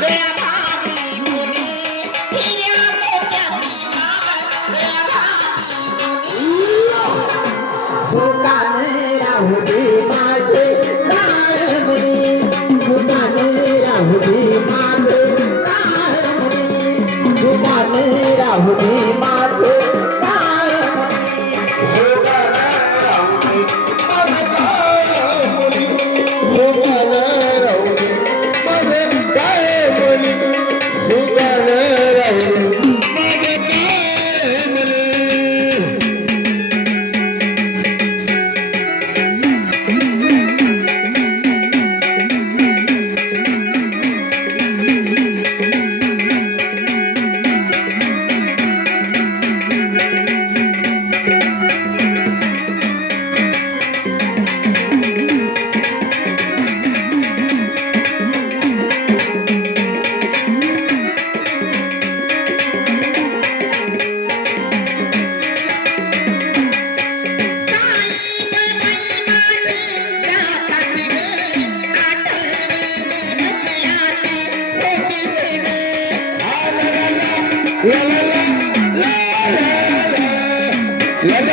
Damn.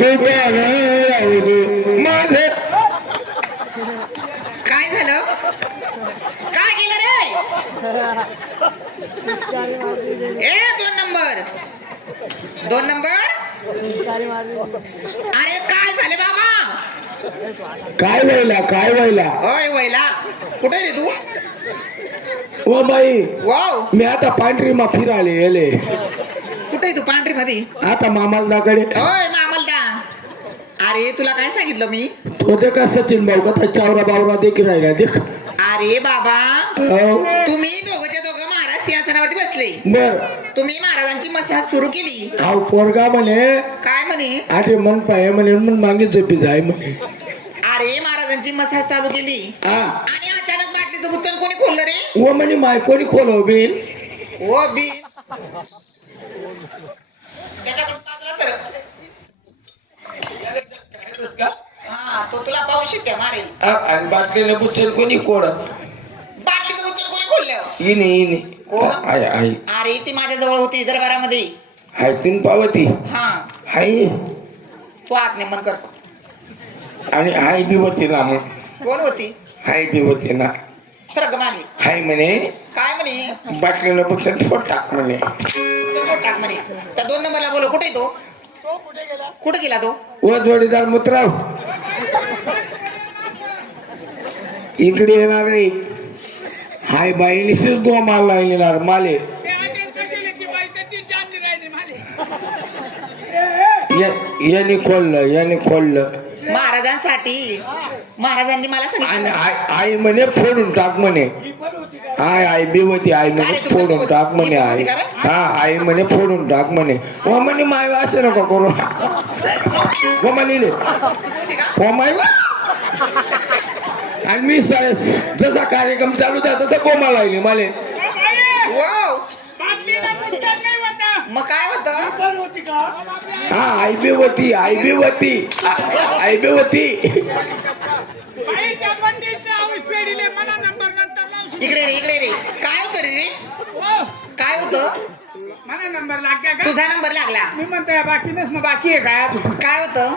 माझे काय झालं? काय केलं रे? ए दोन नंबर. दोन नंबर? अरे काय झाले बाबा? काय व्हायला काय व्हायला? ओय वैला कुठे रे तू? O by wow. मी आता पांढरी मा फिराले येले. कुठे तू? पांढरी मध्ये आता मामालदाकडे ओय मामलदा अरे तुला काय सांगितलं मी? तो ते का सचिन भाऊ का? चावरा बावरा देखील राहिला देख. अरे बाबा हो. तुम्ही दोघंच्या दोघं महाराज सिंहासनावरती बसले. बर. तुम्ही महाराजांची मसाज सुरू केली. हा पोरगा म्हणे. काय म्हणे? आठे मन पाय म्हणे मन मागे झोपी जाय म्हणे. अरे महाराजांची मसाज चालू केली. हा. आणि अचानक बाटलीचं बुत्तन कोणी खोललं रे? ओ म्हणे माय कोणी खोलव बिन? ओ बी आणि बाटलीने बुचल कोणी? कोण? बाटलीचं बुत्तन कोणी खोललं इने इने. कोण? आहे आहे अरे ती माझ्या जवळ होती दरबारामध्ये. हाय तीन पावती. हा. हाय. तू आत नेमन कर. आणि हाय बी होती ना मग. कोण होती? हाय बी होती ना. सरक मागे. हाय म्हणे. काय म्हणे? बाटलीनं बुचल फोट टाक म्हणे. तर बोट टाक म्हणे. त्या दोन नंबरला बोलो कुठे आहे तो? कुठे गेला? तो? ओ जोडीदार मुत्राव. इकडे येणार नाही हाय बाई निश्चित दो माल. येणार माले. याने खोललं याने खोललं. महाराजांसाठी. महाराजांनी मला आणि सांगितलं आई आई म्हणे फोडून टाक म्हणे. हाय आई बेवती आई म्हणे अरे, तू फोडून कसं टाक म्हणे आई. बेवती का रे? हा आई म्हणे फोडून टाक म्हणे. व म्हणे माय असं नको करू. व होती का? हो माय वा. आणि मी जसा कार्यक्रम चालू होता तसा कोमा लागली मला. होता. मग काय होतं? होती? हा आई बेवती आई बेवती आ- आई बेवती बाई, त्या मंदिरचं हाऊस पेढीले मला नंबर नंतर लावून इकडे रे इकडे रे. काय होतं रे रे? हो, काय होतं? मला नंबर लागल्या का? तुझा नंबर लागला. मी म्हणतोय बाकी नस मग बाकी आहे काय काय होतं?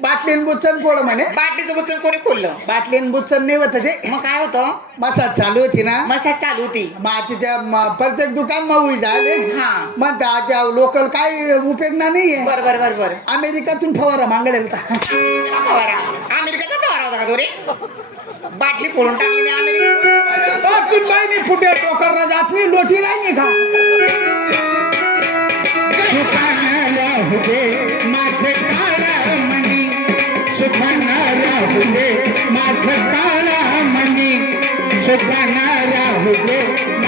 बाटलीन बुच्चन कोड म्हणे? बाटलीचं बुचन कोणी खोललं? बाटलीन बुच्चन नाही होत ते. मग काय होतं? मसाज चालू होती ना? मसाज चालू होती. मग तिच्या म- प्रत्येक दुकान मग झाले. हा. म्हणता त्या लोकल काय उपयोग ना नाहीये. बर बर बर बर. अमेरिकातून फवारा मागडेल का त्याला फवारा. अमेरिकेचा फवारा होता का तो रे? बाटली फोडून टाकली नाही अमेरिका फुटे टोकरला जात नाही लोटी राहिली का माझे काळा राहू दे. माझ काळा मनी सुखाना राहू दे.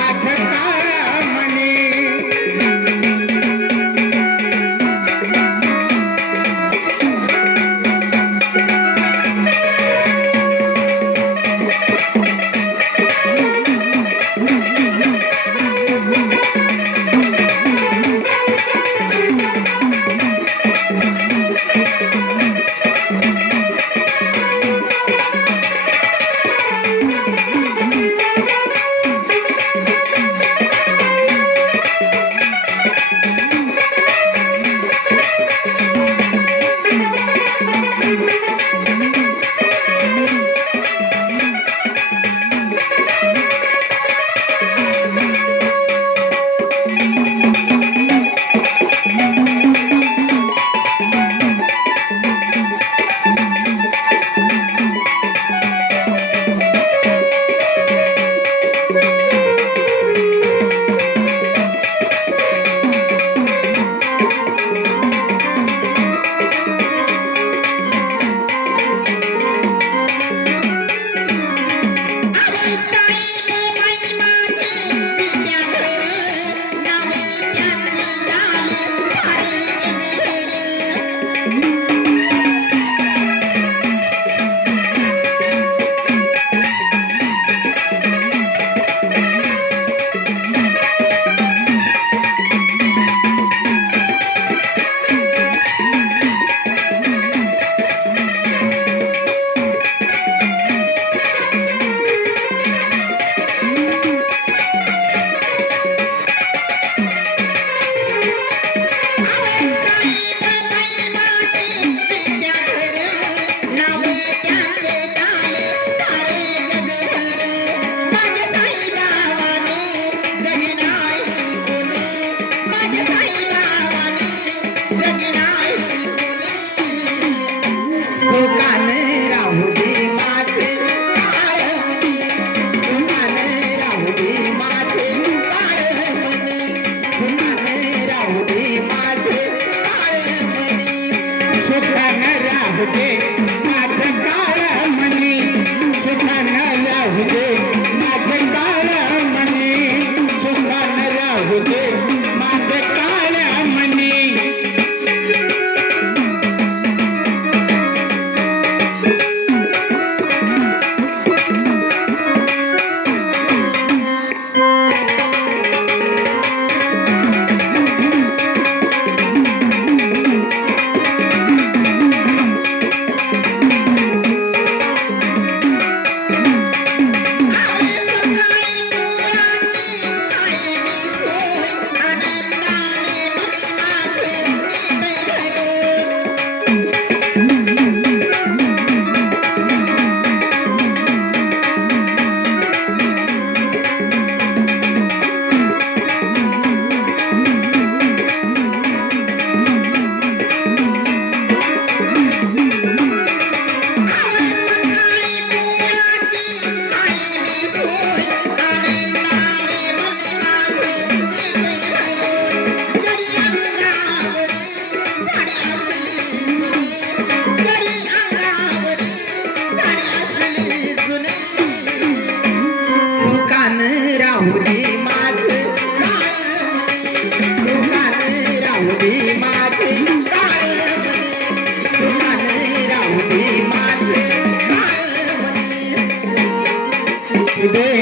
Today.